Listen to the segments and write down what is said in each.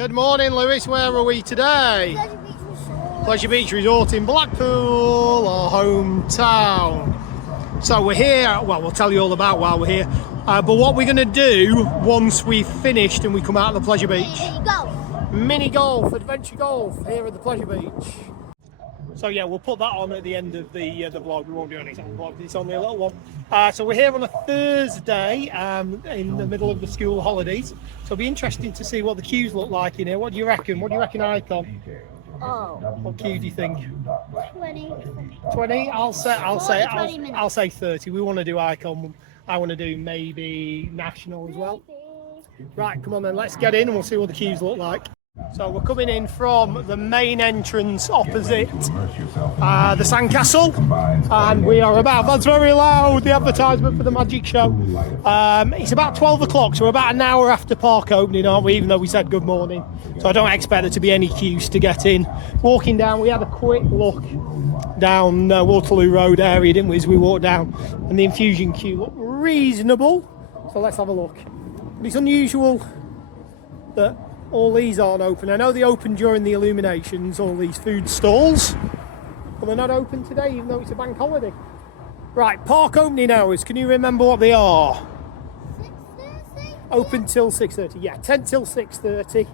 Good morning, Lewis. Where are we today? Pleasure Beach Resort in Blackpool, our hometown. So we're here, well, we'll tell you all about while we're here. But what we're going to do once we've finished and we come out of the Pleasure Beach. Mini golf, adventure golf here at the Pleasure Beach. So yeah, we'll put that on at the end of the vlog. We won't do an exact vlog, it's only a little one. So we're here on a Thursday in the middle of the school holidays. So it'll be interesting to see what the queues look like in here. What do you reckon? What do you reckon, Icon? Oh. What queue do you think? 20. 20? I'll say 30. We want to do Icon. I want to do maybe National as well. Right, come on then, let's get in and we'll see what the queues look like. So we're coming in from the main entrance opposite the sandcastle, and we are about, that's very loud, the advertisement for the magic show. It's about 12 o'clock, so we're about an hour after park opening, aren't we, even though we said good morning. So I don't expect there to be any queues to get in. Walking down, we had a quick look down Waterloo Road area, didn't we, as we walked down, and the infusion queue looked reasonable. So let's have a look. But it's unusual that all these aren't open. I know they open during the illuminations, all these food stalls, but they're not open today, even though it's a bank holiday. Right, park opening hours, can you remember what they are? 6:30? Open till 6:30, yeah, 10 till 6:30.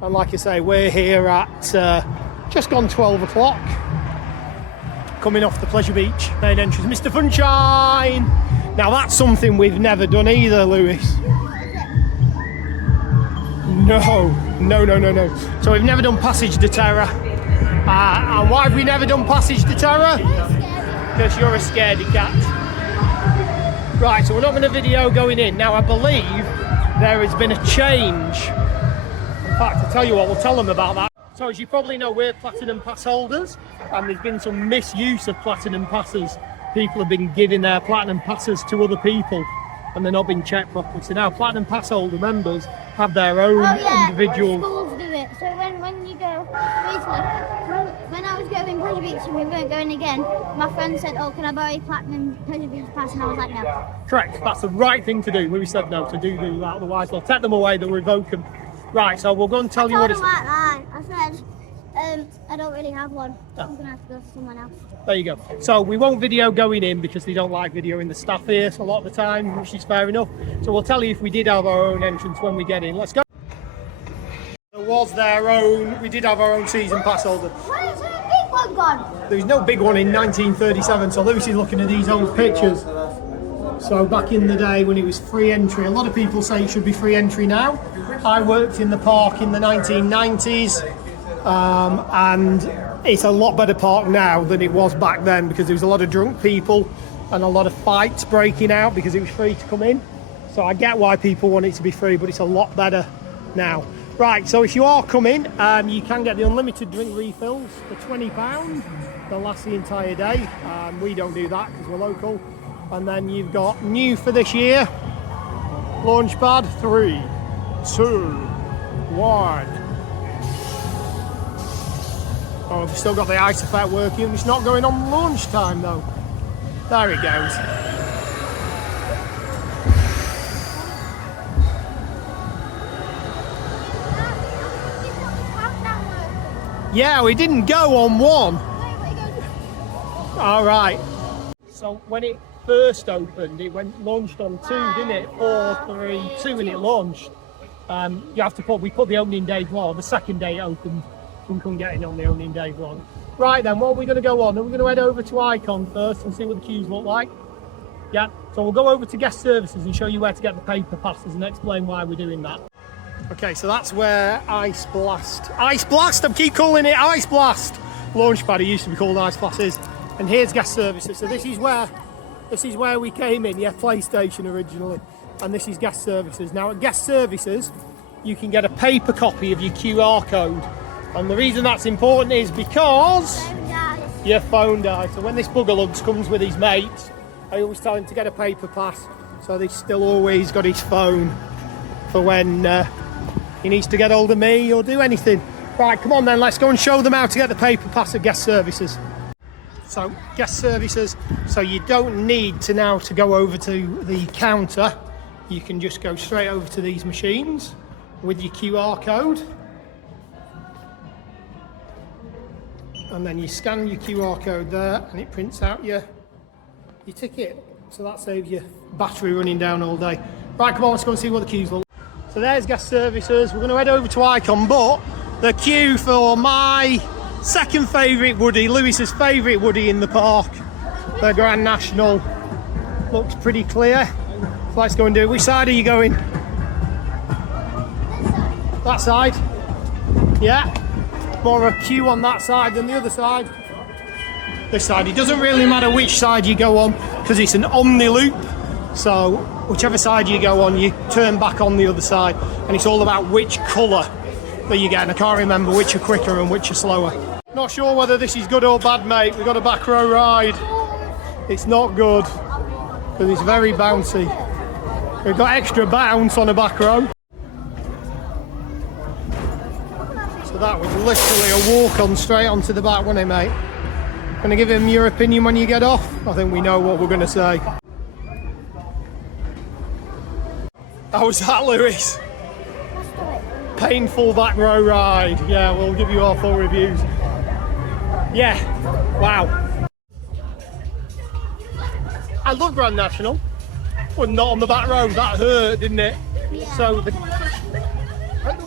And like I say, we're here at just gone 12 o'clock. Coming off the Pleasure Beach main entrance. Mr. Funshine! Now that's something we've never done either, Lewis. No. So we've never done Passage de Terror. And why have we never done Passage de Terror? Because you're a scaredy cat. Right, so we're not going to video going in. Now I believe there has been a change. In fact, I'll tell you what, we'll tell them about that. So as you probably know, we're Platinum Pass holders, and there's been some misuse of Platinum Passes. People have been giving their Platinum Passes to other people, and they're not being checked properly. So now Platinum Pass holder members have their own individual. Schools do it. So when you go, basically, when I was going Pleasure Beach and we weren't going again, my friend said, "Oh, can I borrow your Platinum Pleasure Beach pass?" And I was like, "No." Correct. That's the right thing to do. Louis said no to do that. Otherwise, they'll take them away. They'll revoke them. Right. So we'll go and tell you what it's. I said, I don't really have one. Oh. I'm gonna have to go to someone else. There you go. So we won't video going in because they don't like videoing the staff here a lot of the time, which is fair enough. So we'll tell you if we did have our own entrance when we get in. Let's go. There was their own, we did have our own season pass holder. Where is the big one gone? There was no big one in 1937, so Lewis is looking at these old pictures. So back in the day when it was free entry, a lot of people say it should be free entry now. I worked in the park in the 1990s. And it's a lot better park now than it was back then because there was a lot of drunk people and a lot of fights breaking out because it was free to come in. So I get why people want it to be free, but it's a lot better now. Right, so if you are coming, you can get the unlimited drink refills for £20. They'll last the entire day. We don't do that because we're local. And then you've got new for this year, Launchpad 3, 2, 1. Oh, we've still got the ice effect working. It's not going on launch time though. There it goes. Yeah, we didn't go on one. All right. So when it first opened, it launched on 2, didn't it? 4, 3, 2, and it launched. You have to we put the opening day vlog. The second day it opened. We couldn't get in on the opening day vlog. Right then, what are we going to go on? Are we going to head over to Icon first and see what the queues look like? Yeah, so we'll go over to guest services and show you where to get the paper passes and explain why we're doing that. Okay, so that's where Ice Blast, I keep calling it Ice Blast. Launchpad, it used to be called Ice Blast is. And here's guest services. So this is where we came in, yeah, PlayStation originally. And this is guest services. Now at guest services, you can get a paper copy of your QR code. And the reason that's important is because your phone dies. So when this bugger lugs comes with his mates, I always tell him to get a paper pass. So he's still always got his phone for when he needs to get hold of me or do anything. Right, come on then, let's go and show them how to get the paper pass at guest services. So guest services, so you don't need to now to go over to the counter. You can just go straight over to these machines with your QR code. and then you scan your QR code there and it prints out your ticket. So that saves your battery running down all day. Right, come on, let's go and see what the queues look like. So there's guest services. We're going to head over to Icon, but the queue for my second favourite Woody, Lewis's favourite Woody in the park, the Grand National, looks pretty clear. So let's go and do it. Which side are you going? That side? Yeah. More of a queue on that side than the other side. This side. It doesn't really matter which side you go on because it's an omni loop. So whichever side you go on, you turn back on the other side, and it's all about which colour that you get. And I can't remember which are quicker and which are slower. Not sure whether this is good or bad, mate. We've got a back row ride. It's not good because it's very bouncy. We've got extra bounce on a back row. So that was literally a walk on straight onto the back, wasn't it, mate? Gonna give him your opinion when you get off? I think we know what we're gonna say. How was that, Lewis? Painful back row ride. Yeah, we'll give you our full reviews. Yeah, wow. I love Grand National, but not on the back row. That hurt, didn't it? Yeah. So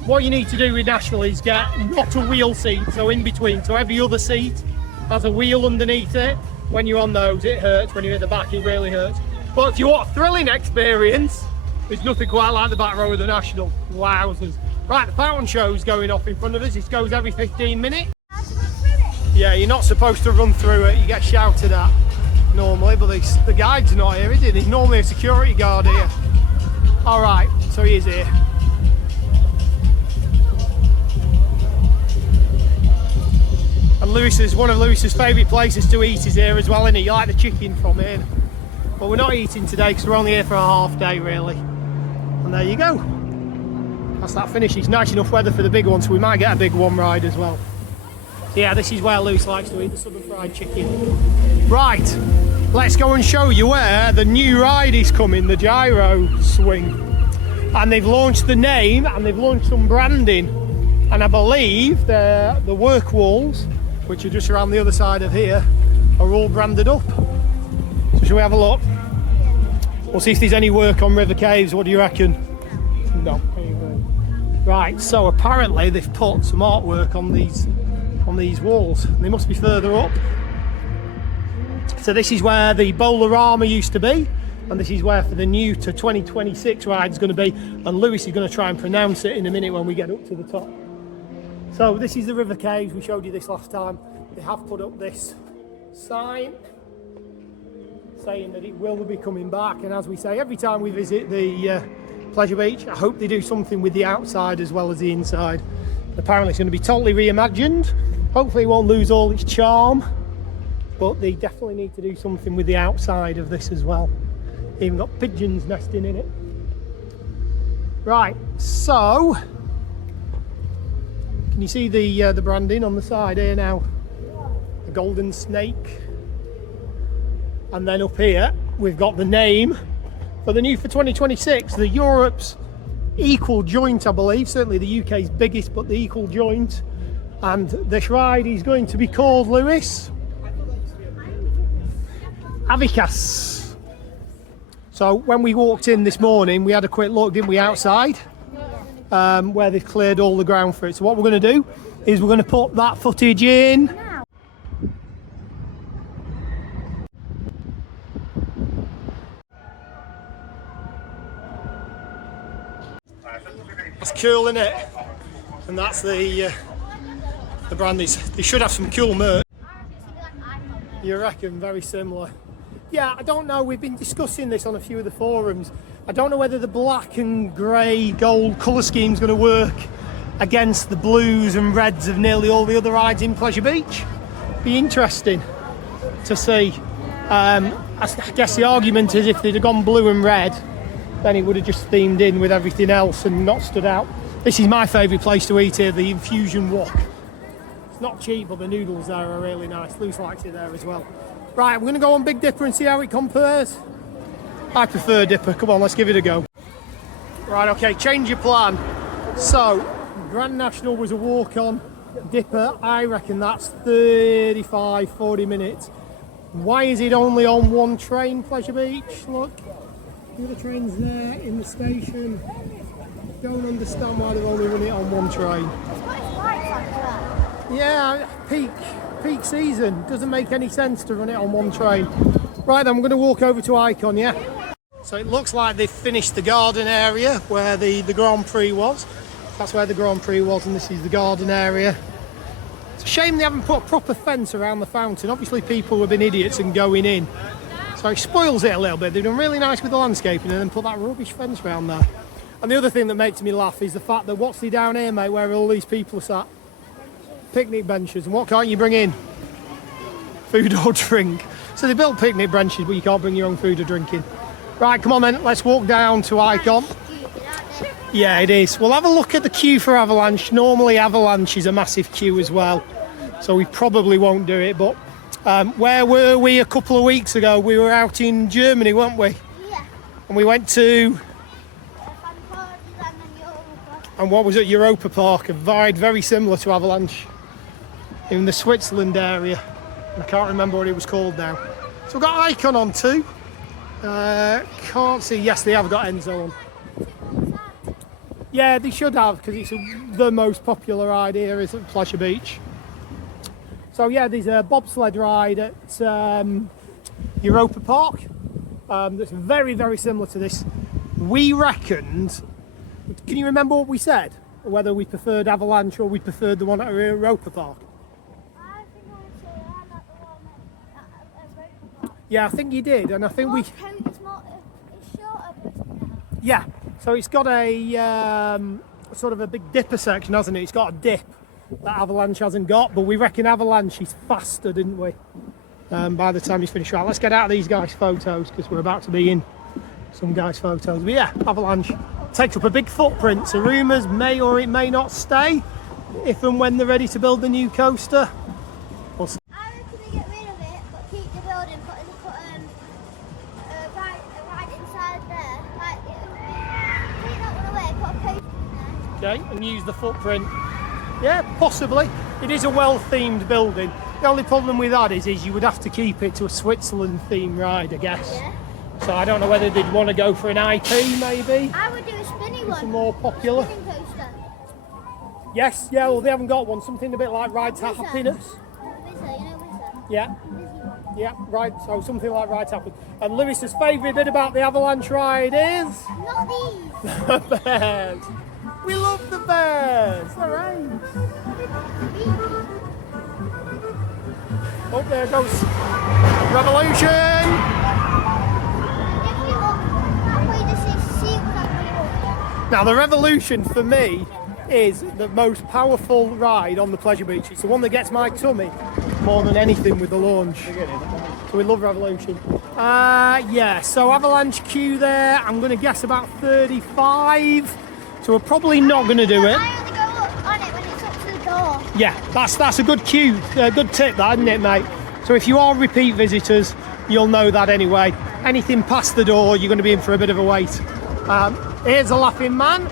what you need to do with National is get not a wheel seat, so in between. So every other seat has a wheel underneath it. When you're on those, it hurts. When you're at the back, it really hurts. But if you want a thrilling experience, there's nothing quite like the back row of the National. Wowzers. Right, the fountain show's going off in front of us. It goes every 15 minutes. Yeah, you're not supposed to run through it. You get shouted at normally, but the guide's not here, is he? There's normally a security guard here. All right, so he is here. And one of Lewis's favourite places to eat is here as well, isn't it? You like the chicken from here. But we're not eating today because we're only here for a half day, really. And there you go. That's that finish. It's nice enough weather for the big one, so we might get a big one ride as well. So yeah, this is where Lewis likes to eat the southern fried chicken. Right, let's go and show you where the new ride is coming, the gyro swing. And they've launched the name and they've launched some branding. And I believe the work walls, which are just around the other side of here, are all branded up. So shall we have a look? We'll see if there's any work on River Caves. What do you reckon? No. Right, so apparently they've put some artwork on these walls. They must be further up. So this is where the Bowlerama used to be, and this is where for the new to 2026 ride is going to be. And Lewis is going to try and pronounce it in a minute when we get up to the top. So this is the River Caves. We showed you this last time. They have put up this sign saying that it will be coming back, and as we say every time we visit the Pleasure Beach, I hope they do something with the outside as well as the inside. Apparently it's going to be totally reimagined. Hopefully it won't lose all its charm, but they definitely need to do something with the outside of this as well. Even got pigeons nesting in it. Right, so can you see the branding on the side here now? The golden snake. And then up here we've got the name for the new for 2026, the Europe's equal joint, I believe, certainly the UK's biggest, but the equal joint. And this ride is going to be called, Lewis, Avicas. So when we walked in this morning, we had a quick look, didn't we, outside, where they've cleared all the ground for it. So what we're going to do is we're going to put that footage in. That's cool, isn't it? And that's the brand. They should have some cool merch. You reckon? Very similar. Yeah, I don't know. We've been discussing this on a few of the forums. I don't know whether the black and grey gold colour scheme is going to work against the blues and reds of nearly all the other rides in Pleasure Beach. Be interesting to see. I guess the argument is if they'd have gone blue and red, then it would have just themed in with everything else and not stood out. This is my favourite place to eat here, the Infusion Wok. It's not cheap, but the noodles there are really nice. Luce likes it there as well. Right, we're going to go on Big Dipper and see how it compares. I prefer Dipper. Come on, let's give it a go. Right, okay, change your plan. So, Grand National was a walk-on. Dipper, I reckon that's 35, 40 minutes. Why is it only on one train, Pleasure Beach? Look, the other train's there in the station. Don't understand why they've only run it on one train. Yeah, peak season. Doesn't make any sense to run it on one train. Right, then, I'm going to walk over to Icon, yeah? So it looks like they've finished the garden area where the Grand Prix was. That's where the Grand Prix was, and this is the garden area. It's a shame they haven't put a proper fence around the fountain. Obviously people have been idiots and going in. So it spoils it a little bit. They've done really nice with the landscaping and then put that rubbish fence around there. And the other thing that makes me laugh is the fact that what's down here, mate, where all these people are sat? Picnic benches. And what can't you bring in? Food or drink. So they built picnic benches, but you can't bring your own food or drink in. Right, come on then, let's walk down to Icon. Yeah, it is. We'll have a look at the queue for Avalanche. Normally Avalanche is a massive queue as well, so we probably won't do it. But where were we a couple of weeks ago? We were out in Germany, weren't we? Yeah. And we went to... And what was it? Europa Park, a ride very similar to Avalanche in the Switzerland area. I can't remember what it was called now. So we've got Icon on too. Can't see. Yes, they have got Enzo on. Yeah, they should have, because it's the most popular ride here, isn't Pleasure Beach. So yeah, there's a bobsled ride at Europa Park that's very, very similar to this. We reckoned, can you remember what we said? Whether we preferred Avalanche or we preferred the one at Europa Park? I think I would say I like the one at Europa Park. Yeah, I think you did, and I think we... It's shorter, but it's... Yeah, so it's got a sort of a big dipper section, hasn't it? It's got a dip that Avalanche hasn't got, but we reckon Avalanche is faster, didn't we? By the time you finish. Right, let's get out of these guys' photos because we're about to be in some guys' photos. But yeah, Avalanche takes up a big footprint, so rumours may or it may not stay if and when they're ready to build the new coaster. I reckon they get rid of it, but keep the building, put right inside there. Like, take that one away, put a coaster in there. Okay, and use the footprint. Yeah, possibly. It is a well-themed building. The only problem with that is you would have to keep it to a Switzerland theme ride, I guess. Yeah. So I don't know whether they'd want to go for an IP, maybe. I would do a spinny one. Some more popular. Spinning coaster. Yes, yeah, well they haven't got one. Something a bit like Ride to Happiness. Whizzer, you know Whizzer? Yeah, Dizzy one. yeah, right. So something like Ride to Happiness. And Lewis's favourite bit about the Avalanche ride is... Not these. the bears. We love the bears. All right. Oh, there goes Revolution. Now the Revolution for me is the most powerful ride on the Pleasure Beach. It's the one that gets my tummy more than anything with the launch. So we love Revolution. Yeah, so Avalanche queue there. I'm going to guess about 35. So we're probably not going to do it. I only go up on it when it's up to the door. Yeah, that's a good cue, a good tip that, isn't it, mate? So if you are repeat visitors, you'll know that anyway. Anything past the door, you're going to be in for a bit of a wait. Here's a laughing man.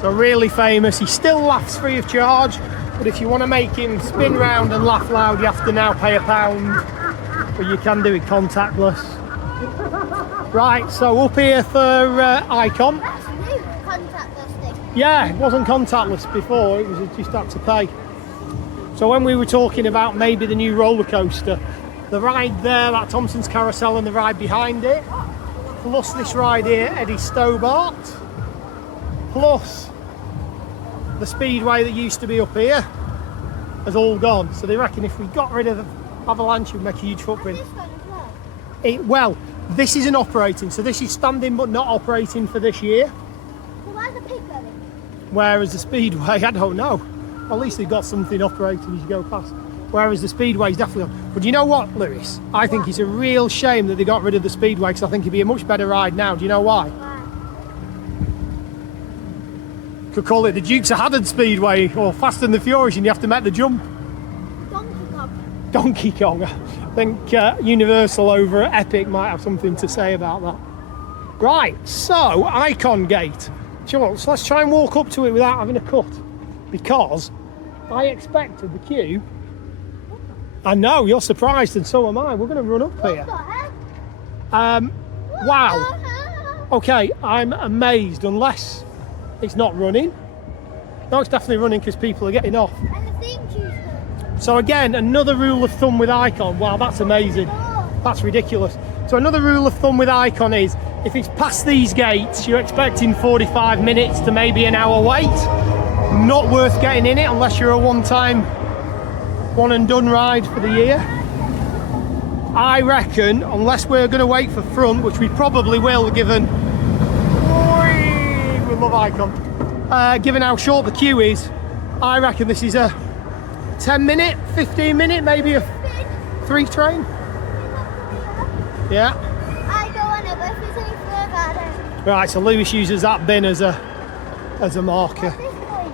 So really famous. He still laughs free of charge, but if you want to make him spin round and laugh loud, you have to now pay £1. But you can do it contactless. Right, so up here for Icon. That's a new contactless thing. Yeah, it wasn't contactless before, it was just had to pay. So when we were talking about maybe the new roller coaster, the ride there, that Thompson's Carousel and the ride behind it, plus this ride here, Eddie Stobart, plus the speedway that used to be up here, has all gone. So they reckon if we got rid of the Avalanche, it would make a huge footprint. This one as well. Well, this isn't operating, so this is standing but not operating for this year. So where's the pig going? Whereas the speedway, I don't know. Well, at least they've got something operating as you go past. Whereas the speedway's definitely on. But you know what, Lewis? I think it's a real shame that they got rid of the speedway, because I think it'd be a much better ride now. Do you know why? Why? Could call it the Dukes of Hazzard Speedway or Fast and the Furious, and you have to make the jump. Donkey Kong. Donkey Kong. I think Universal over at Epic might have something to say about that. Right, so Icon Gate. Sure, so let's try and walk up to it without having a cut, because I expected the queue. I know, you're surprised and so am I. We're going to run up here. Wow. Okay, I'm amazed, unless it's not running. No, it's definitely running because people are getting off. And the theme tune's good. So again, another rule of thumb with Icon. Wow, that's amazing. That's ridiculous. So another rule of thumb with Icon is, if it's past these gates, you're expecting 45 minutes to maybe an hour wait. Not worth getting in it unless you're a one-time, one and done ride for the year. I reckon, unless we're going to wait for front, which we probably will, given we love Icon, given how short the queue is, I reckon this is a 10-minute, 15-minute, maybe a 3 train. Yeah. I go on it, but if it's any further, I don't. Right, so Lewis uses that bin as a marker. This way.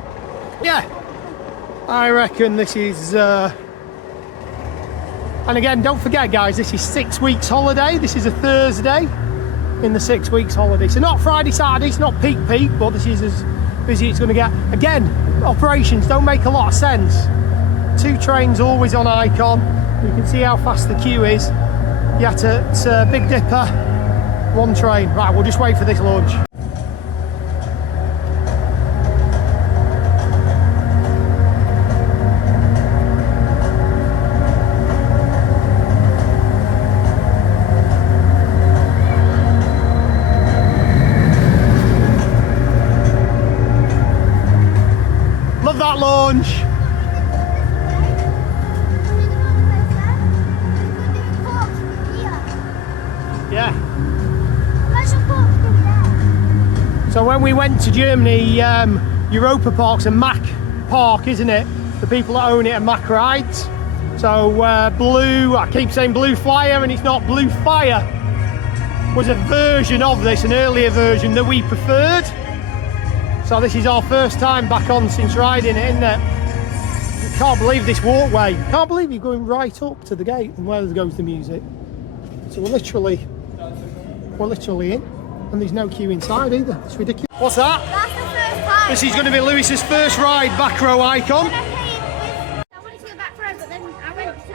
Yeah. I reckon this is. And again, don't forget, guys, this is 6 weeks holiday. This is a Thursday in the 6 weeks holiday. So not Friday, Saturday, it's not peak, but this is as busy as it's going to get. Again, operations don't make a lot of sense. 2 trains always on Icon. You can see how fast the queue is. Yet at Big Dipper, 1 train. Right, we'll just wait for this launch. Love that launch. Yeah. So when we went to Germany, Europa Park's a Mack Park, isn't it? The people that own it are Mack Rides. So Blue, I keep saying Blue Flyer, and it's not Blue Fire, was a version of this, an earlier version that we preferred. So this is our first time back on since riding it, isn't it? I can't believe this walkway. Can't believe you're going right up to the gate and where goes the music. So we're literally in, and there's no queue inside either. It's ridiculous. What's that? That's the first time. This is going to be Lewis's first ride back row Icon. I wanted to go back row, but then I went to go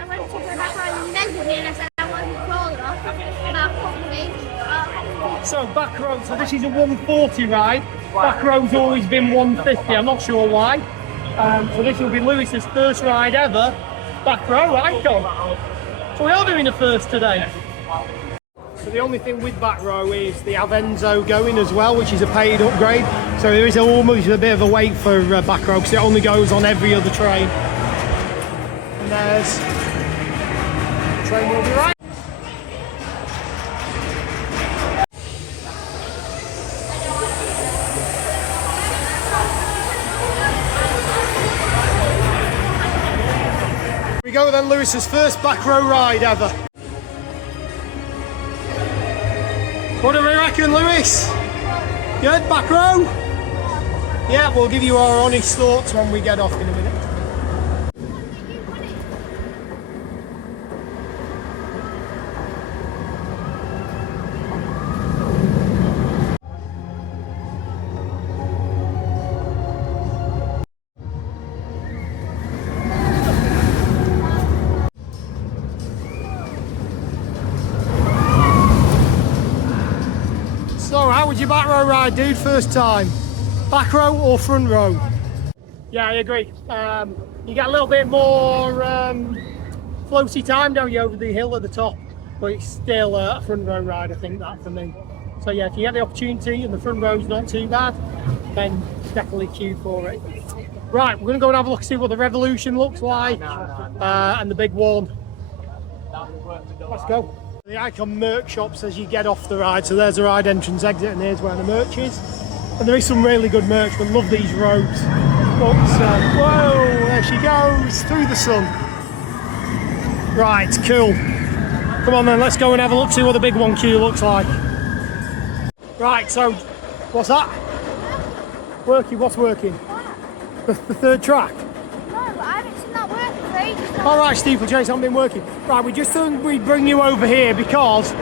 back row and then me, and I said I wasn't crawling off. About a couple of days. So back row, so this is a 140 ride. Back row's always been 150, I'm not sure why. So this will be Lewis's first ride ever, back row Icon. So we are doing a first today. So the only thing with back row is the Avenzo going as well, which is a paid upgrade. So there is almost a bit of a wait for back row because it only goes on every other train. And there's the train will be right. Here we go then, Lewis's first back row ride ever. What do we reckon, Lewis? Good, back row? Yeah, we'll give you our honest thoughts when we get off in a minute. So, how was your back row ride, dude? First time? Back row or front row? Yeah, I agree. You get a little bit more floaty time, don't you, over the hill at the top, but it's still a front row ride, I think, that for me. So yeah, if you get the opportunity and the front row's not too bad, then definitely queue for it. Right, we're going to go and have a look, see what the Revolution looks like, and the big one. Let's go. The Icon merch shops as you get off the ride, so there's the ride entrance exit and here's where the merch is. And there is some really good merch, we love these robes. But, whoa, there she goes, through the sun. Right, cool. Come on then, let's go and have a look, see what the big one queue looks like. Right, so, what's that? Working, what's working? The third track? No, I haven't seen that working for ages. All right, steeplechase hasn't been working. Right, we just thought we'd bring you over here because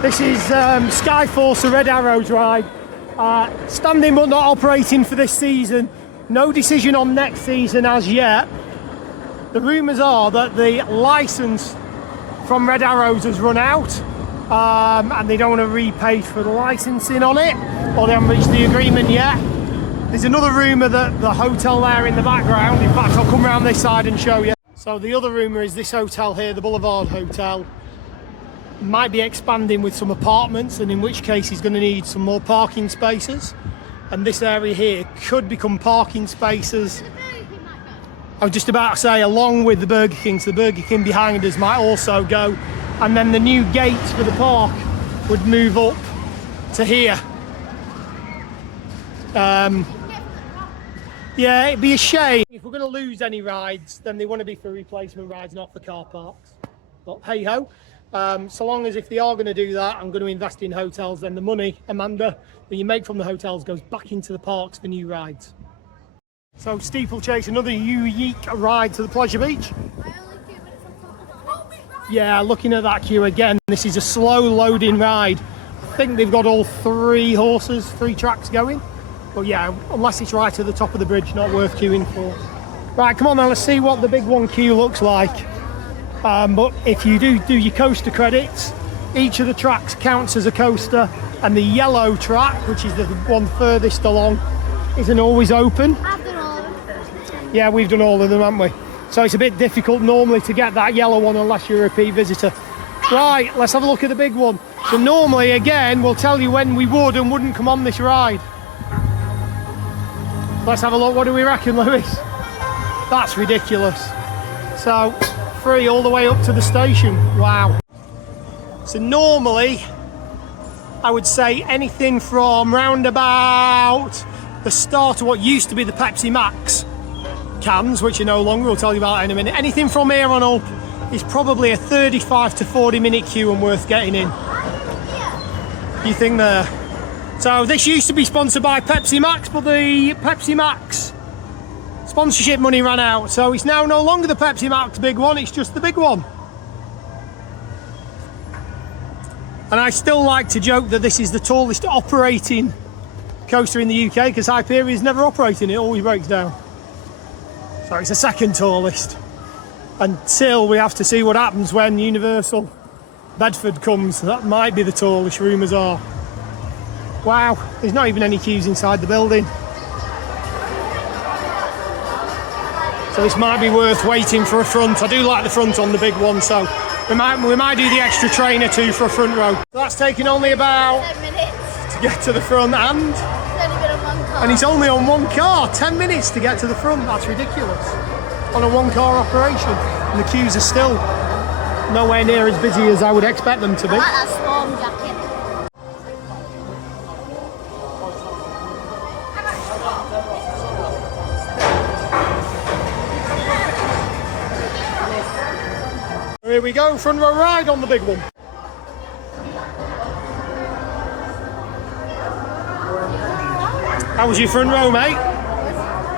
this is Skyforce, the Red Arrows ride. Standing but not operating for this season. No decision on next season as yet. The rumours are that the licence from Red Arrows has run out, and they don't want to repay for the licensing on it, or they haven't reached the agreement yet. There's another rumour that the hotel there in the background, in fact I'll come around this side and show you. So the other rumour is this hotel here, the Boulevard Hotel, might be expanding with some apartments, and in which case he's going to need some more parking spaces, and this area here could become parking spaces. I was just about to say, along with the Burger King, so the Burger King behind us might also go, and then the new gates for the park would move up to here. Yeah, it'd be a shame. If we're going to lose any rides, then they want to be for replacement rides, not for car parks. But hey ho, so long as if they are going to do that, I'm going to invest in hotels, then the money, Amanda, that you make from the hotels goes back into the parks for new rides. So Steeplechase, another unique ride to the Pleasure Beach. Yeah, looking at that queue again, this is a slow loading ride. I think they've got all 3 horses, 3 tracks going. But yeah, unless it's right at the top of the bridge, not worth queuing for. Right, come on now, let's see what the big one queue looks like. But if you do your coaster credits, each of the tracks counts as a coaster, and the yellow track, which is the one furthest along, isn't always open. Yeah, we've done all of them, haven't we? So it's a bit difficult normally to get that yellow one unless you're a repeat visitor. Right, let's have a look at the big one. So normally, again, we'll tell you when we would and wouldn't come on this ride. Let's have a look. What do we reckon, Lewis? That's ridiculous. So, free all the way up to the station. Wow. So normally, I would say anything from round about the start of what used to be the Pepsi Max cans, which are no longer, we'll tell you about in a minute. Anything from here on up is probably a 35 to 40 minute queue and worth getting in. You think there? So this used to be sponsored by Pepsi Max, but the Pepsi Max sponsorship money ran out, so it's now no longer the Pepsi Max big one, it's just the big one. And I still like to joke that this is the tallest operating coaster in the UK, because Hyperion is never operating, it always breaks down. So it's the second tallest, until we have to see what happens when Universal Bedford comes. That might be the tallest, rumours are. Wow, there's not even any queues inside the building. So this might be worth waiting for a front. I do like the front on the big one, so we might do the extra train or 2 for a front row. So that's taking only about 10 minutes to get to the front, and it's only been on 1 car. And it's only on 1 car, 10 minutes to get to the front, that's ridiculous. On a 1 car operation, and the queues are still nowhere near as busy as I would expect them to be. I like that storm jacket. Here we go, front row ride on the big one. How was your front row, mate?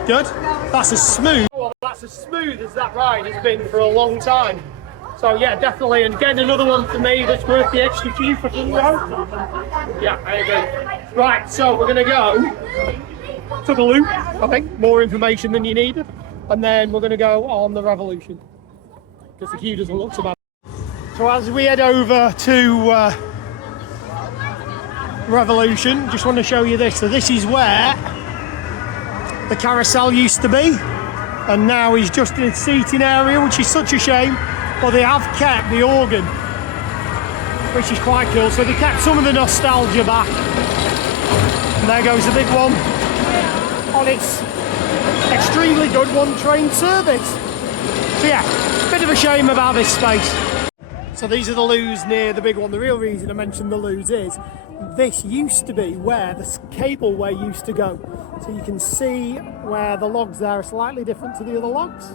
Good? That's as smooth. Well, that's as smooth as that ride has been for a long time. So yeah, definitely, and again another one for me that's worth the extra queue for front row. Yeah, I agree. Right, so we're gonna go to the loop, I think, more information than you needed, and then we're gonna go on the Revolution, because the queue doesn't look so bad. So as we head over to Revolution, just want to show you this. So this is where the carousel used to be, and now is just in a seating area, which is such a shame, but they have kept the organ, which is quite cool. So they kept some of the nostalgia back, and there goes the big one on its extremely good 1 train service. So yeah, bit of a shame about this space. So these are the loos near the big one. The real reason I mentioned the loos is this used to be where the cableway used to go. So you can see where the logs there are slightly different to the other logs.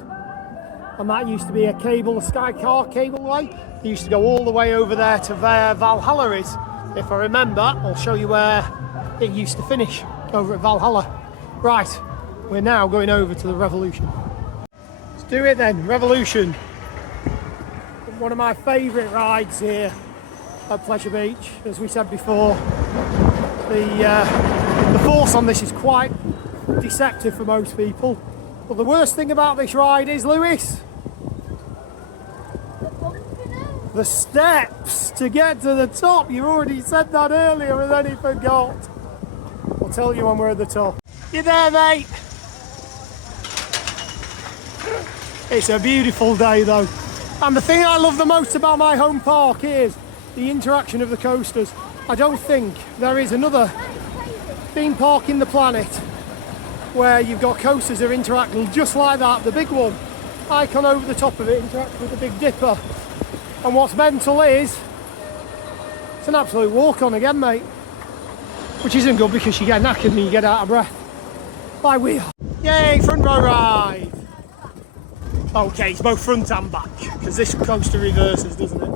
And that used to be a Sky Car cableway. It used to go all the way over there to where Valhalla is. If I remember, I'll show you where it used to finish, over at Valhalla. Right, we're now going over to the Revolution. Let's do it then, Revolution. One of my favourite rides here at Pleasure Beach, as we said before. The force on this is quite deceptive for most people. But the worst thing about this ride is, Lewis, the steps to get to the top. You already said that earlier and then he forgot. I'll tell you when we're at the top. You there, mate? It's a beautiful day though. And the thing I love the most about my home park is the interaction of the coasters. I don't think there is another theme park in the planet where you've got coasters that are interacting just like that. The big one, Icon over the top of it, interacts with the Big Dipper. And what's mental is, it's an absolute walk-on again, mate. Which isn't good because you get knackered and you get out of breath. By wheel. Yay, front row ride. Okay, it's both front and back, because this coaster reverses, doesn't it?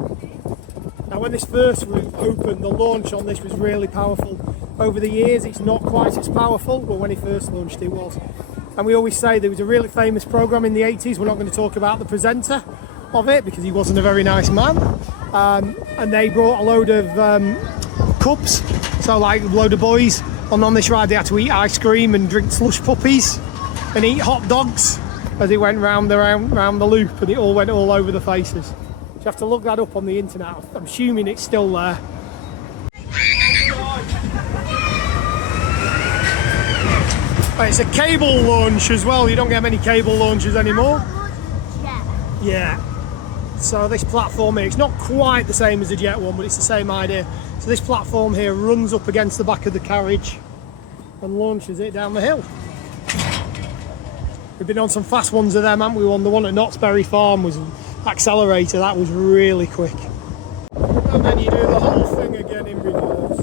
Now when this first route opened, the launch on this was really powerful. Over the years it's not quite as powerful, but when it first launched it was. And we always say there was a really famous programme in the 80s, we're not going to talk about the presenter of it because he wasn't a very nice man. And they brought a load of cubs, so like a load of boys, and on this ride they had to eat ice cream and drink slush puppies and eat hot dogs as it went round the loop, and it all went all over the faces. So you have to look that up on the internet. I'm assuming it's still there. But it's a cable launch as well. You don't get many cable launches anymore. Yeah. So this platform here, it's not quite the same as the jet one, but it's the same idea. So this platform here runs up against the back of the carriage and launches it down the hill. We've been on some fast ones of them, haven't we? The one at Knott's Berry Farm was an accelerator, that was really quick. And then you do the whole thing again in reverse.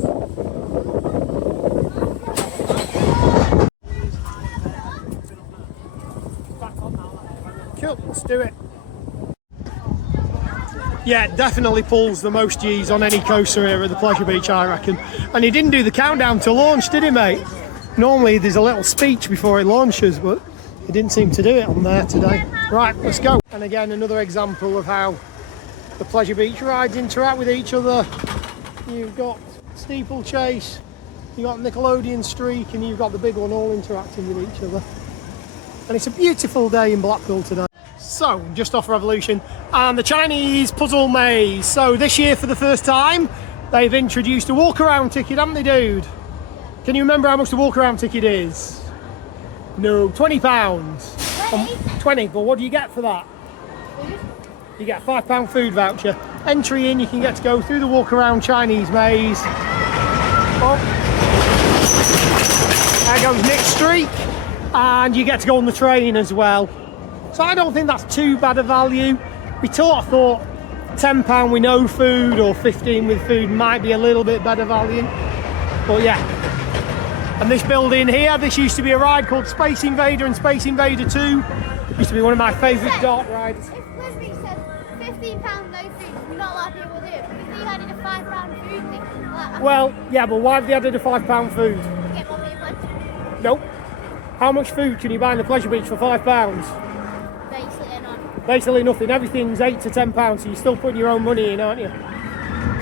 Cool, let's do it. Yeah, it definitely pulls the most G's on any coaster here at the Pleasure Beach, I reckon. And he didn't do the countdown to launch, did he, mate? Normally there's a little speech before it launches, but he didn't seem to do it on there today. Right, let's go. And again, another example of how the Pleasure Beach rides interact with each other. You've got Steeplechase, you've got Nickelodeon Streak, and you've got the big one all interacting with each other. And it's a beautiful day in Blackpool today. So, just off Revolution, and the Chinese puzzle maze. So this year, for the first time, they've introduced a walk-around ticket, haven't they, dude? Can you remember how much the walk-around ticket is? No, £20. 20, but what do you get for that? Food? You get a £5 food voucher. Entry in, you can get to go through the walk-around Chinese maze. Oh. There goes Nick Streak. And you get to go on the train as well. So I don't think that's too bad a value. We thought £10 with no food or 15 with food might be a little bit better value. But yeah. And this building here, this used to be a ride called Space Invader and Space Invader 2. Used to be one of my favourite dark rides. If Pleasure said £15 no food, not a lot of people do it, because they added a £5 food thing. Well, yeah, but why have they added a £5 food? Get more people. Nope. How much food can you buy in the Pleasure Beach for £5? Basically none. Basically nothing. Everything's £8 to £10, so you're still putting your own money in, aren't you?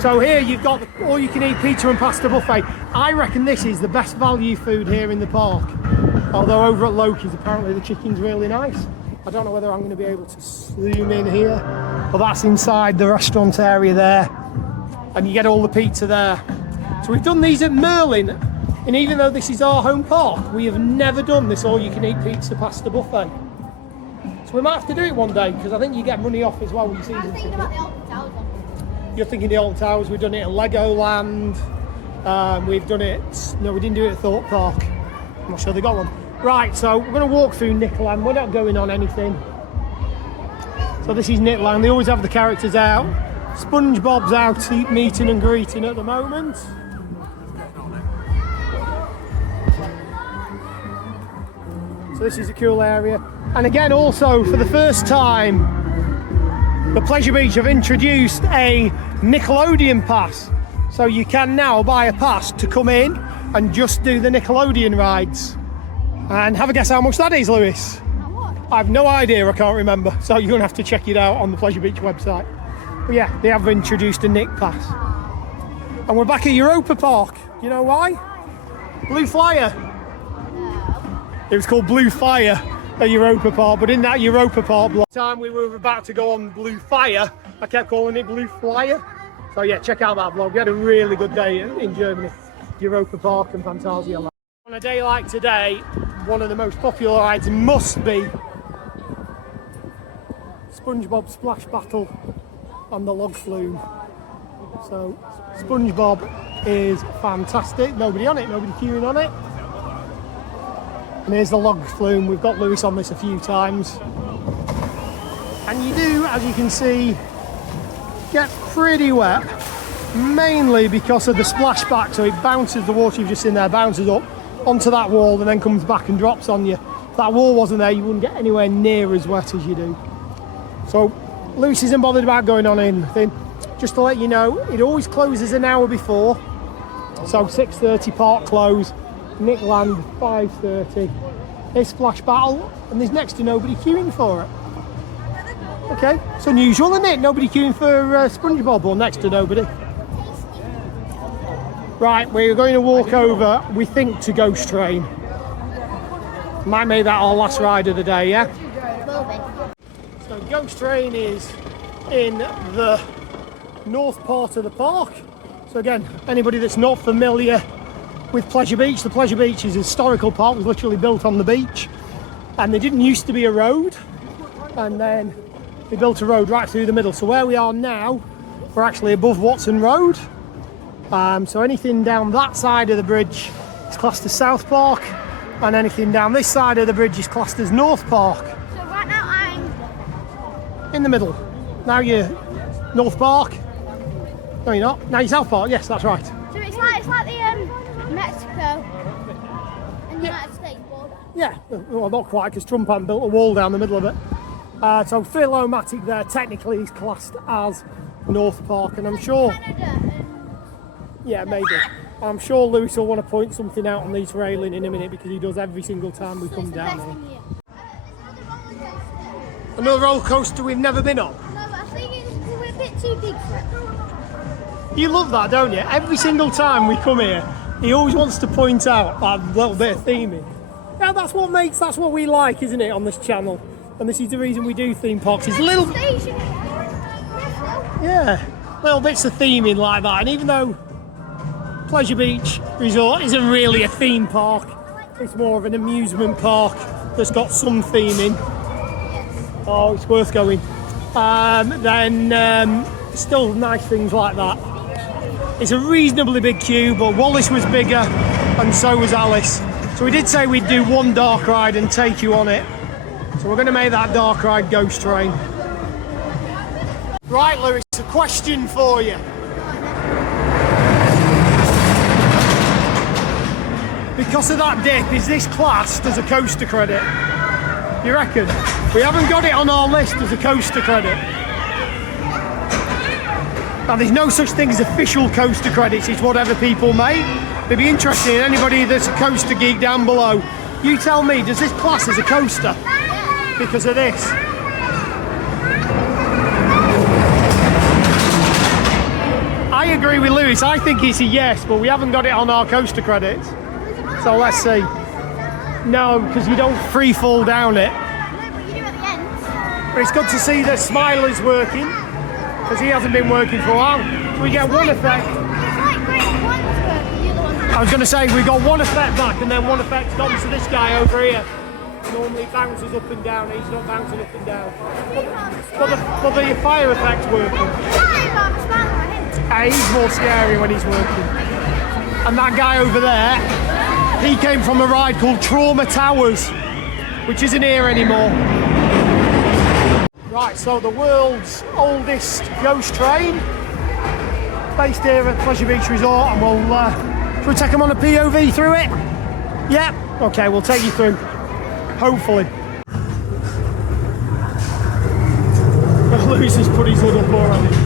So here you've got the all-you-can-eat pizza and pasta buffet. I reckon this is the best value food here in the park. Although over at Loki's, apparently the chicken's really nice. I don't know whether I'm going to be able to zoom in here, but that's inside the restaurant area there. And you get all the pizza there. So we've done these at Merlin, and even though this is our home park, we have never done this all-you-can-eat pizza pasta buffet. So we might have to do it one day, because I think you get money off as well with your season ticket. About the Alton Towers one. You're thinking the Alton Towers. We've done it at Legoland. We've done it. No, we didn't do it at Thorpe Park. I'm not sure they got one. Right, so we're going to walk through Nickelodeon. We're not going on anything. So this is Nickelodeon. They always have the characters out. SpongeBob's out meeting and greeting at the moment. So this is a cool area. And again, also for the first time, the Pleasure Beach have introduced a Nickelodeon pass. So you can now buy a pass to come in and just do the Nickelodeon rides. And have a guess how much that is, Lewis? How much? I have no idea, I can't remember. So you're going to have to check it out on the Pleasure Beach website. But yeah, they have introduced a Nick pass. And we're back at Europa Park. Do you know why? Blue Flyer. No. It was called Blue Fire at Europa Park, but in that Europa Park block, time we were about to go on Blue Fire, I kept calling it Blue Flyer. So yeah, check out that vlog. We had a really good day in Germany, Europa Park and Phantasialand. On a day like today, one of the most popular rides must be SpongeBob Splash Battle on the log flume. So SpongeBob is fantastic. Nobody on it, nobody queuing on it. And here's the log flume. We've got Lewis on this a few times. And you do, as you can see, get pretty wet. Mainly because of the splashback. So it bounces, the water you've just seen there bounces up onto that wall and then comes back and drops on you. If that wall wasn't there, you wouldn't get anywhere near as wet as you do. So Lewis isn't bothered about going on anything. Just to let you know, it always closes an hour before. So 6:30 park close. Nickland 5:30. There's Splash Battle and there's next to nobody queuing for it. Okay, it's unusual, isn't it? Nobody queuing for SpongeBob, or next to nobody. Right, we're going to walk over, we think, to Ghost Train. Might make that our last ride of the day, yeah? Will be. So Ghost Train is in the north part of the park. So again, anybody that's not familiar with Pleasure Beach, the Pleasure Beach is a historical park, was literally built on the beach. And there didn't used to be a road. And then they built a road right through the middle. So where we are now, we're actually above Watson Road. So anything down that side of the bridge is classed as South Park, and anything down this side of the bridge is classed as North Park. So right now I'm In the middle. Now you're North Park. No, you're not. Now you're South Park. Yes, that's right. So it's like the Mexico and United States border. Yeah, well, not quite, because Trump hadn't built a wall down the middle of it. So Philomatic there technically is classed as North Park, and I'm sure. Canada and Yeah, maybe. I'm sure Lewis will want to point something out on these railing in a minute, because he does every single time we so come it's the down best here. in here. Another roller coaster we've never been on. No, but I think we're a bit too big for it. You love that, don't you? Every single time we come here, he always wants to point out that little bit of theming. Yeah, that's what we like, isn't it, on this channel? And this is the reason we do theme parks. It's little, Station. yeah, little bits of theming like that. And even though Pleasure Beach Resort isn't really a theme park, it's more of an amusement park that's got some theming. Oh, it's worth going. Then still nice things like that. It's a reasonably big queue, but Wallace was bigger and so was Alice. So we did say we'd do one dark ride and take you on it. So we're going to make that dark ride Ghost Train. Right, Lewis, a question for you. Because of that dip, is this classed as a coaster credit? You reckon? We haven't got it on our list as a coaster credit. Now, there's no such thing as official coaster credits, it's whatever people make. It'd be interesting, anybody that's a coaster geek down below, you tell me, does this class as a coaster because of this? I agree with Lewis, I think it's a yes, but we haven't got it on our coaster credits. So let's see. No, because you don't free fall down it. No, but you do at the end. But it's good to see that Smiler's working, because he hasn't been working for a while. So we get one effect. It's like great one's working, the other one's I was going to say, we got one effect back, and then one effect gone to this guy over here. Normally bounces up and down, he's not bouncing up and down. But the fire effect's working. He's more scary when he's working. And that guy over there, he came from a ride called Trauma Towers, which isn't here anymore. Right, so the world's oldest ghost train, based here at Pleasure Beach Resort, and we'll, should we take them on a POV through it? Yep, okay, we'll take you through, hopefully. Lewis has put his hood up already.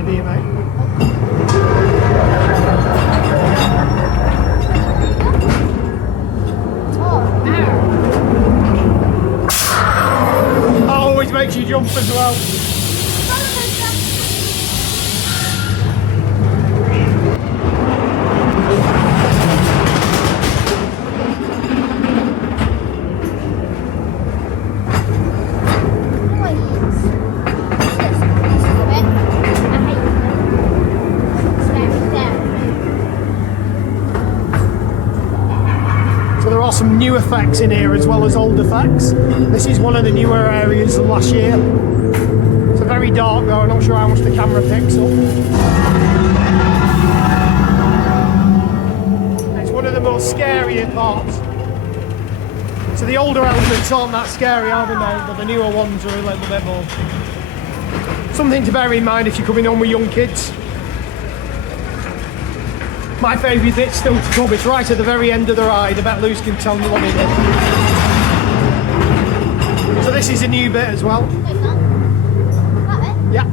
it, do you, mate? That always makes you jump as well. There are some new effects in here as well as old effects. This is one of the newer areas than last year. It's a very dark though, I'm not sure how much the camera picks up. It's one of the most scarier parts. So the older elements aren't that scary, are they, mate? But the newer ones are a little bit more. Something to bear in mind if you're coming on with young kids. My favourite bit's still to come, it's right at the very end of the ride. I bet Luce can tell me what it is. So this is a new bit as well. Yeah.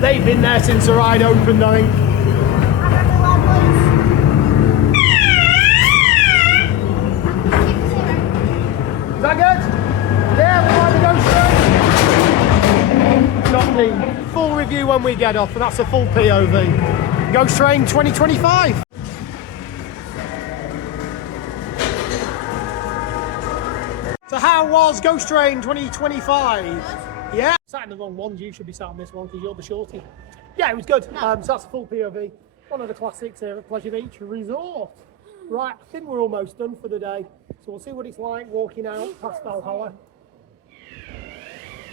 They've been there since the ride opened, I think. Is that good? Yeah, we want to go straight. Got the full review when we get off, and that's a full POV. Ghost Train 2025. So how was Ghost Train 2025? Yeah. Sat in the wrong ones, you should be sat on this one because you're the shorty. Yeah, it was good. So that's a full POV. One of the classics here at Pleasure Beach Resort. Right, I think we're almost done for the day. So we'll see what it's like walking out past Valhalla.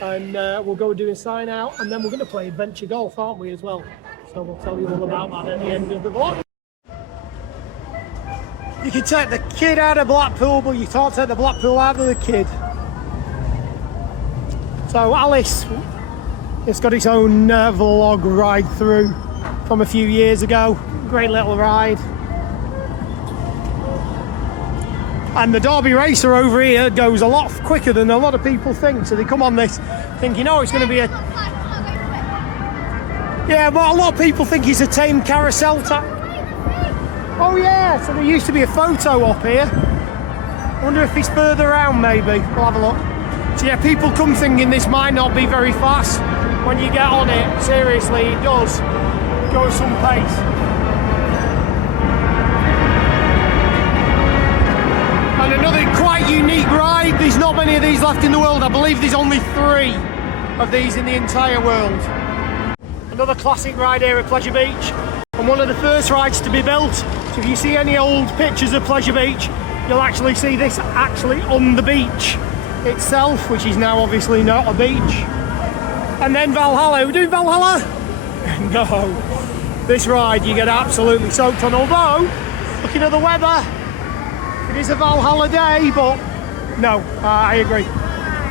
And we'll go do a sign out, and then we're going to play adventure golf, aren't we, as well? So we'll tell you all about that at the end of the vlog. You can take the kid out of Blackpool, but you can't take the Blackpool out of the kid. So Alice has got its own vlog ride through from a few years ago. Great little ride. And the Derby Racer over here goes a lot quicker than a lot of people think. So they come on this thinking, oh, it's going to be a... Yeah, but a lot of people think it's a tame carousel type. Oh yeah, so there used to be a photo up here. I wonder if it's further around maybe. We'll have a look. So yeah, people come thinking this might not be very fast. When you get on it, seriously, it does go at some pace. And another quite unique ride. There's not many of these left in the world. I believe there's only 3 of these in the entire world. Another classic ride here at Pleasure Beach. And one of the first rides to be built. So if you see any old pictures of Pleasure Beach, you'll actually see this actually on the beach itself, which is now obviously not a beach. And then Valhalla. We're doing Valhalla? No. This ride you get absolutely soaked on, although looking at the weather it is a Valhalla day, but no, I agree.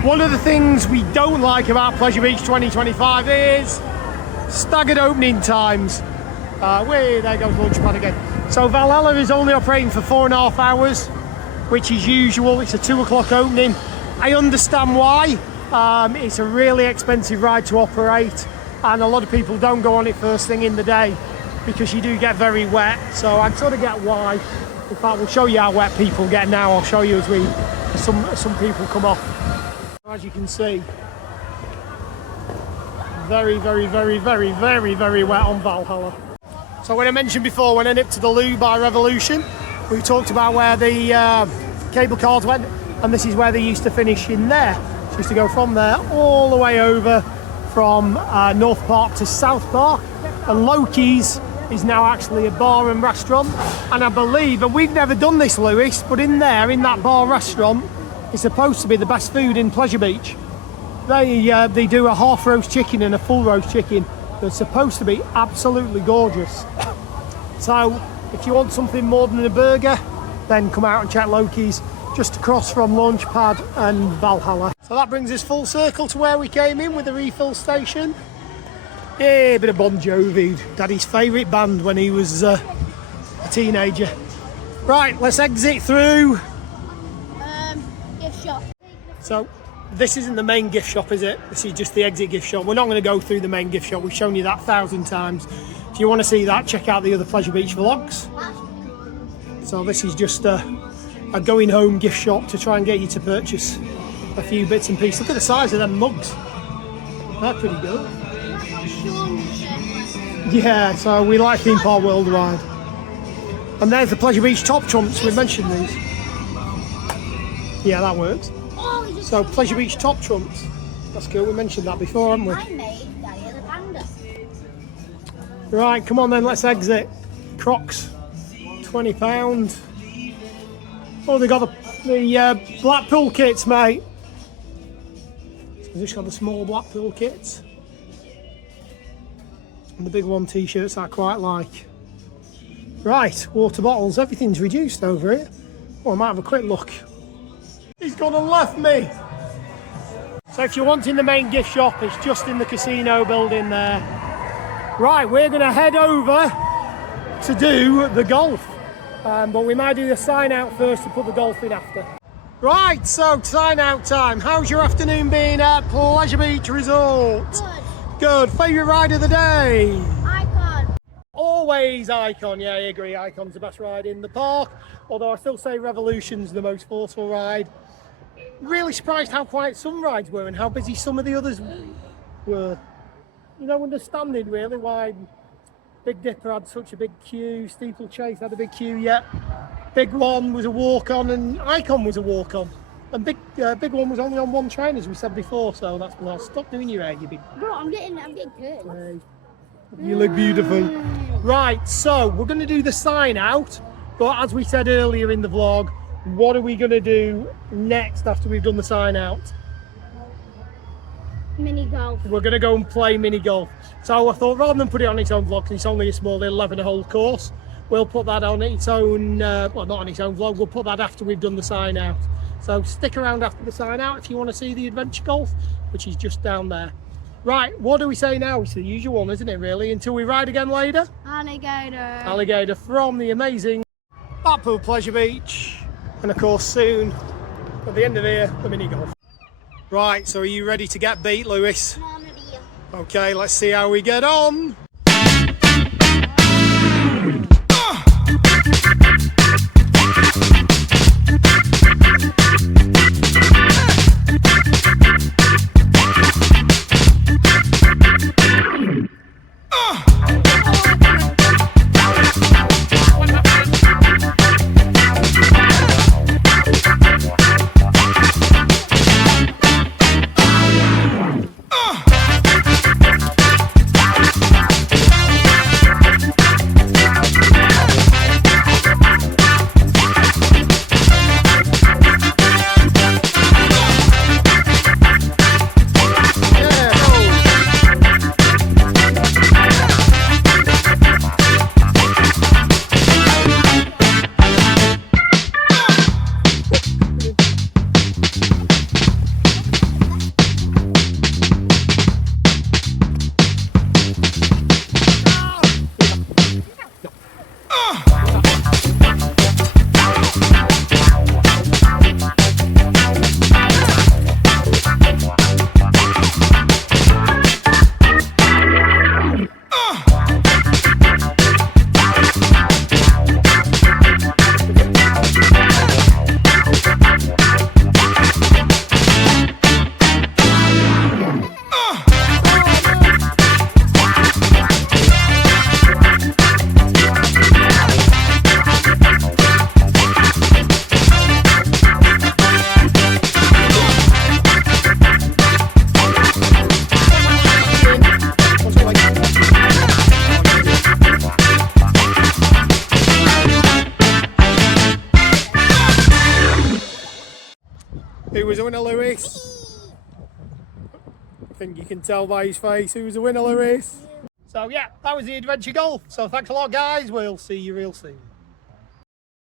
One of the things we don't like about Pleasure Beach 2025 is staggered opening times. There goes Launchpad again. So Valhalla is only operating for 4.5 hours, which is usual. It's a 2 o'clock opening. I understand why. It's a really expensive ride to operate, and a lot of people don't go on it first thing in the day because you do get very wet. So I sort of get why. In fact, we'll show you how wet people get now. I'll show you as some people come off. As you can see, very, very, very, very, very, very wet on Valhalla. So when I mentioned before, when I nipped to the loo by Revolution, we talked about where the cable cars went, and this is where they used to finish in there. They used to go from there all the way over from North Park to South Park, and Loki's is now actually a bar and restaurant. And I believe, and we've never done this, Lewis, but in there, in that bar restaurant, it's supposed to be the best food in Pleasure Beach. They do a half roast chicken and a full roast chicken. They're supposed to be absolutely gorgeous. So if you want something more than a burger, then come out and check Loki's, just across from Launchpad and Valhalla. So that brings us full circle to where we came in with the refill station. Yeah, a bit of Bon Jovi, Daddy's favourite band when he was a teenager. Right, let's exit through. Gift shop. So this isn't the main gift shop, is it? This is just the exit gift shop. We're not going to go through the main gift shop. We've shown you that 1,000 times. If you want to see that, check out the other Pleasure Beach vlogs. So this is just a going home gift shop to try and get you to purchase a few bits and pieces. Look at the size of them mugs. They're pretty good. Yeah, so we like theme park worldwide. And there's the Pleasure Beach top trumps. We mentioned these. Yeah, that works. So Pleasure Beach top trumps. That's cool. We mentioned that before, haven't we? I made Daddy the panda. Right, come on then. Let's exit. Crocs, £20. Oh, they got the Blackpool kits, mate. So we just got the small Blackpool kits. And the big one t-shirts I quite like. Right, water bottles. Everything's reduced over here. Oh, I might have a quick look. He's gone and left me. So if you're wanting the main gift shop, it's just in the casino building there. Right, we're going to head over to do the golf. But we might do the sign out first to put the golf in after. Right, so sign out time. How's your afternoon been at Pleasure Beach Resort? Good. Good. Favourite ride of the day? Icon. Always Icon. Yeah, I agree. Icon's the best ride in the park. Although I still say Revolution's the most forceful ride. Really surprised how quiet some rides were and how busy some of the others were. You know, understanding really why Big Dipper had such a big queue, Steeplechase had a big queue, yeah. Big One was a walk-on and Icon was a walk-on. And Big One was only on one train, as we said before, so that's well. Stop doing your hair, you big... Bro, I'm getting good. You look beautiful. Right, so we're going to do the sign out, but as we said earlier in the vlog, what are we going to do next after we've done the sign out? Mini golf. We're going to go and play mini golf. So I thought rather than put it on its own vlog, because it's only a small 11-hole course, we'll put that on its own, well, not on its own vlog, we'll put that after we've done the sign out. So stick around after the sign out if you want to see the adventure golf, which is just down there. Right, what do we say now? It's the usual one, isn't it, really? Until we ride again later? Alligator. Alligator from the amazing Blackpool Pleasure Beach. And of course soon, at the end of here, the mini golf. Right, so are you ready to get beat, Lewis? No, I'm ready. Okay, let's see how we get on. was the winner, Lewis? I think you can tell by his face who was the winner, Lewis. So yeah, that was the adventure golf. So thanks a lot, guys. We'll see you real soon.